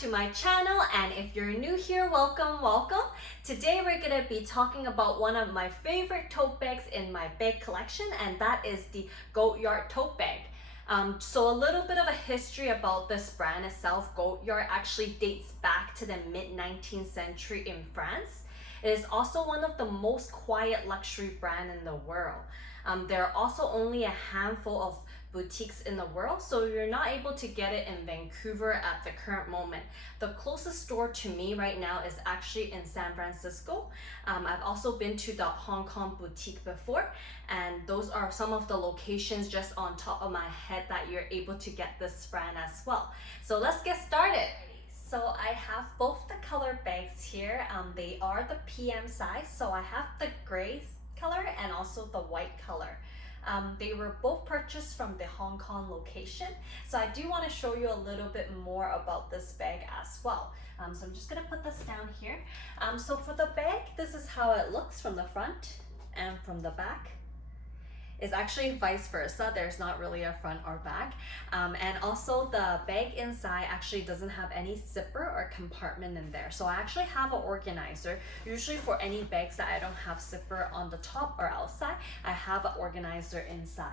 to my channel, and if you're new here, welcome. Today we're going to be talking about one of my favorite tote bags in my bag collection, and that is the Goyard Tote Bag. So a little bit of a history about this brand itself. Goyard actually dates back to the mid-19th century in France. It is also one of the most quiet luxury brand in the world. There are also only a handful of boutiques in the world, so you're not able to get it in Vancouver at the current moment. The closest store to me right now is actually in San Francisco. I've also been to the Hong Kong boutique before, and those are some of the locations just on top of my head that you're able to get this brand as well. So let's get started. So I have both the color bags here. They are the PM size, so I have the gray color and also the white color. They were both purchased from the Hong Kong location. So I do want to show you a little bit more about this bag as well. So I'm just going to put this down here. So for the bag, this is how it looks from the front and from the back. It's actually vice versa. There's not really a front or back. And also the bag inside actually doesn't have any zipper or compartment in there. So I actually have an organizer. Usually for any bags that I don't have zipper on the top or outside, I have an organizer inside.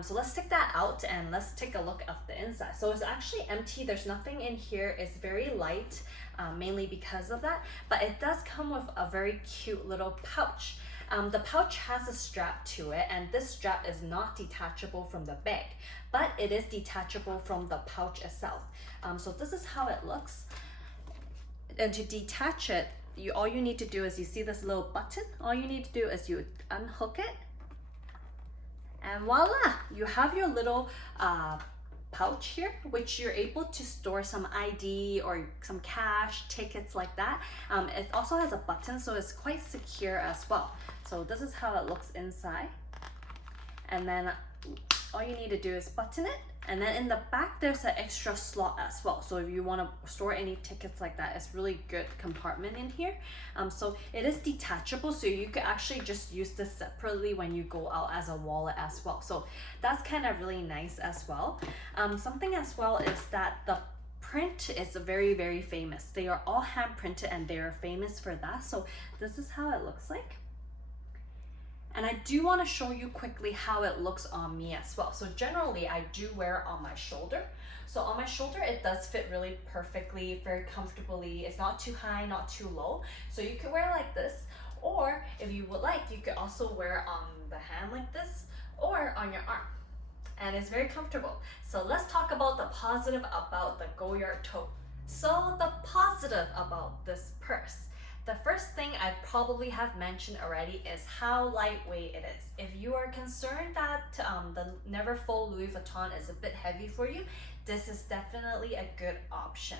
So let's take that out and let's take a look at the inside. So it's actually empty. There's nothing in here. It's very light, mainly because of that. But it does come with a very cute little pouch. The pouch has a strap to it, and this strap is not detachable from the bag, but it is detachable from the pouch itself. So this is how it looks. And to detach it, all you need to do is, you see this little button? All you need to do is you unhook it, and voila! You have your little pouch here, which you're able to store some ID or some cash, tickets like that. It also has a button, so it's quite secure as well. So this is how it looks inside. And then all you need to do is button it. And then in the back, there's an extra slot as well. So if you want to store any tickets like that, it's really good compartment in here. So it is detachable, so you could actually just use this separately when you go out as a wallet as well. So that's kind of really nice as well. Something as well is that the print is very famous. They are all hand printed and they are famous for that. So this is how it looks like. And I do want to show you quickly how it looks on me as well. So generally I do wear it on my shoulder. So on my shoulder, it does fit really perfectly, very comfortably. It's not too high, not too low. So you could wear it like this, or if you would like, you could also wear it on the hand like this, or on your arm. And it's very comfortable. So let's talk about the positive about the Goyard tote. So the positive about this purse. The first thing I probably have mentioned already is how lightweight it is. If you are concerned that the Neverfull Louis Vuitton is a bit heavy for you, this is definitely a good option.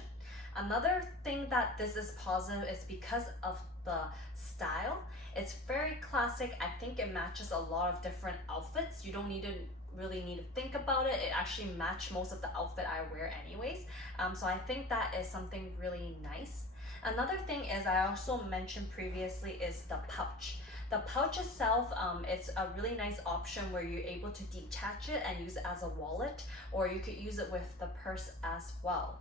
Another thing that this is positive is because of the style. It's very classic. I think it matches a lot of different outfits. You don't really need to think about it. It actually matches most of the outfit I wear anyways. So I think that is something really nice. Another thing is, I also mentioned previously, is the pouch. The pouch itself, it's a really nice option where you're able to detach it and use it as a wallet, or you could use it with the purse as well.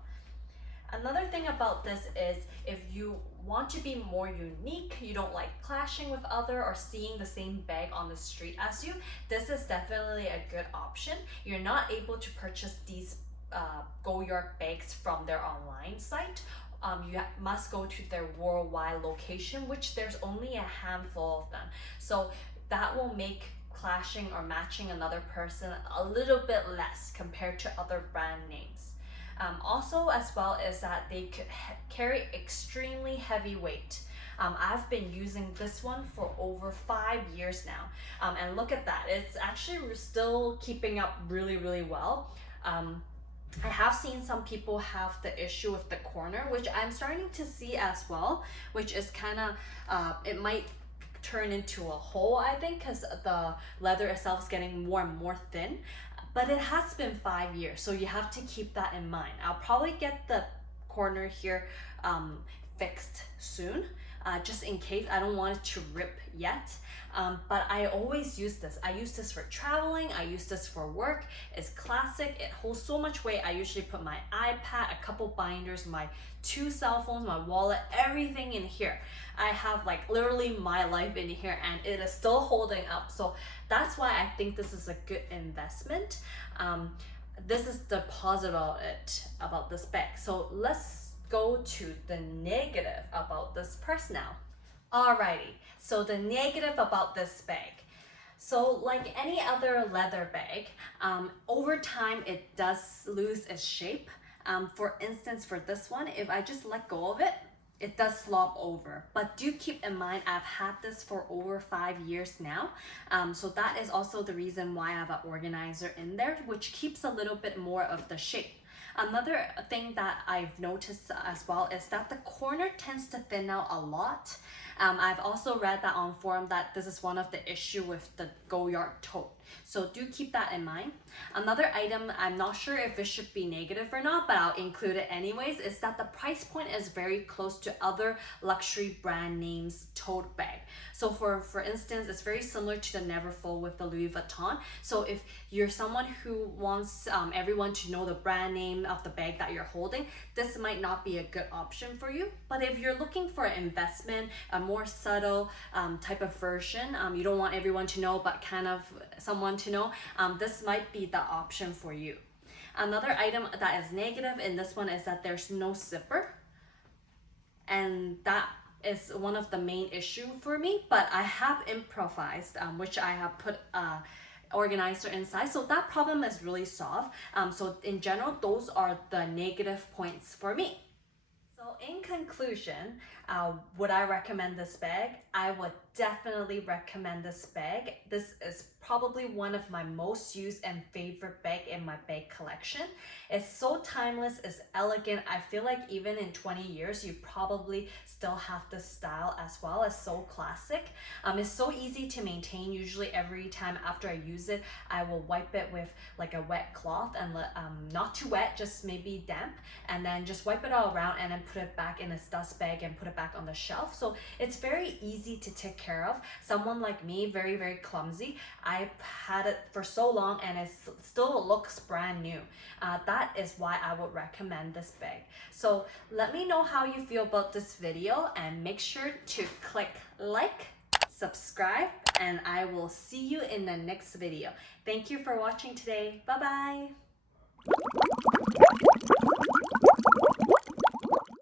Another thing about this is, if you want to be more unique, you don't like clashing with other or seeing the same bag on the street as you, this is definitely a good option. You're not able to purchase these Goyard bags from their online site. You must go to their worldwide location, which there's only a handful of them. So that will make clashing or matching another person a little bit less compared to other brand names. Also as well is that they could carry extremely heavy weight. I've been using this one for over 5 years now. And look at that, it's actually still keeping up really well. I have seen some people have the issue with the corner, which I'm starting to see as well, which is kind of, it might turn into a hole, I think, because the leather itself is getting more and more thin. But it has been 5 years, so you have to keep that in mind. I'll probably get the corner here fixed soon. just in case. I don't want it to rip yet. But I always use this. I use this for traveling. I use this for work. It's classic. It holds so much weight. I usually put my iPad, a couple binders, my 2 cell phones, my wallet, everything in here. I have like literally my life in here, and it is still holding up. So that's why I think this is a good investment. This is the positive about this bag. So let's go to the negative about this purse now. Alrighty, so the negative about this bag. So like any other leather bag, over time it does lose its shape. For instance, for this one, if I just let go of it, it does slop over. But do keep in mind, I've had this for over 5 years now. So that is also the reason why I have an organizer in there, which keeps a little bit more of the shape. Another thing that I've noticed as well is that the corner tends to thin out a lot. I've also read that on forum that this is one of the issue with the Goyard tote. So do keep that in mind. Another item, I'm not sure if it should be negative or not, but I'll include it anyways, is that the price point is very close to other luxury brand names tote bag. So for instance, it's very similar to the Neverfull with the Louis Vuitton. So if you're someone who wants everyone to know the brand name of the bag that you're holding, this might not be a good option for you. But if you're looking for an investment, a more subtle type of version, you don't want everyone to know, but kind of someone to know, this might be the option for you. Another item that is negative in this one is that there's no zipper, and that is one of the main issue for me. But I have improvised, which I have put organizer inside, so that problem is really solved. So in general, those are the negative points for me. So in conclusion, would I recommend this bag? I would definitely recommend this bag. This is probably one of my most used and favorite bag in my bag collection. It's so timeless, it's elegant. I feel like even in 20 years, you probably still have this style as well. It's so classic. It's so easy to maintain. Usually every time after I use it, I will wipe it with like a wet cloth and not too wet, just maybe damp, and then just wipe it all around and then put it back in a dust bag and put it back on the shelf. So it's very easy to take care of. Someone like me, very, very clumsy. I've had it for so long and it still looks brand new. That is why I would recommend this bag. So let me know how you feel about this video, and make sure to click like, subscribe, and I will see you in the next video. Thank you for watching today. Bye bye.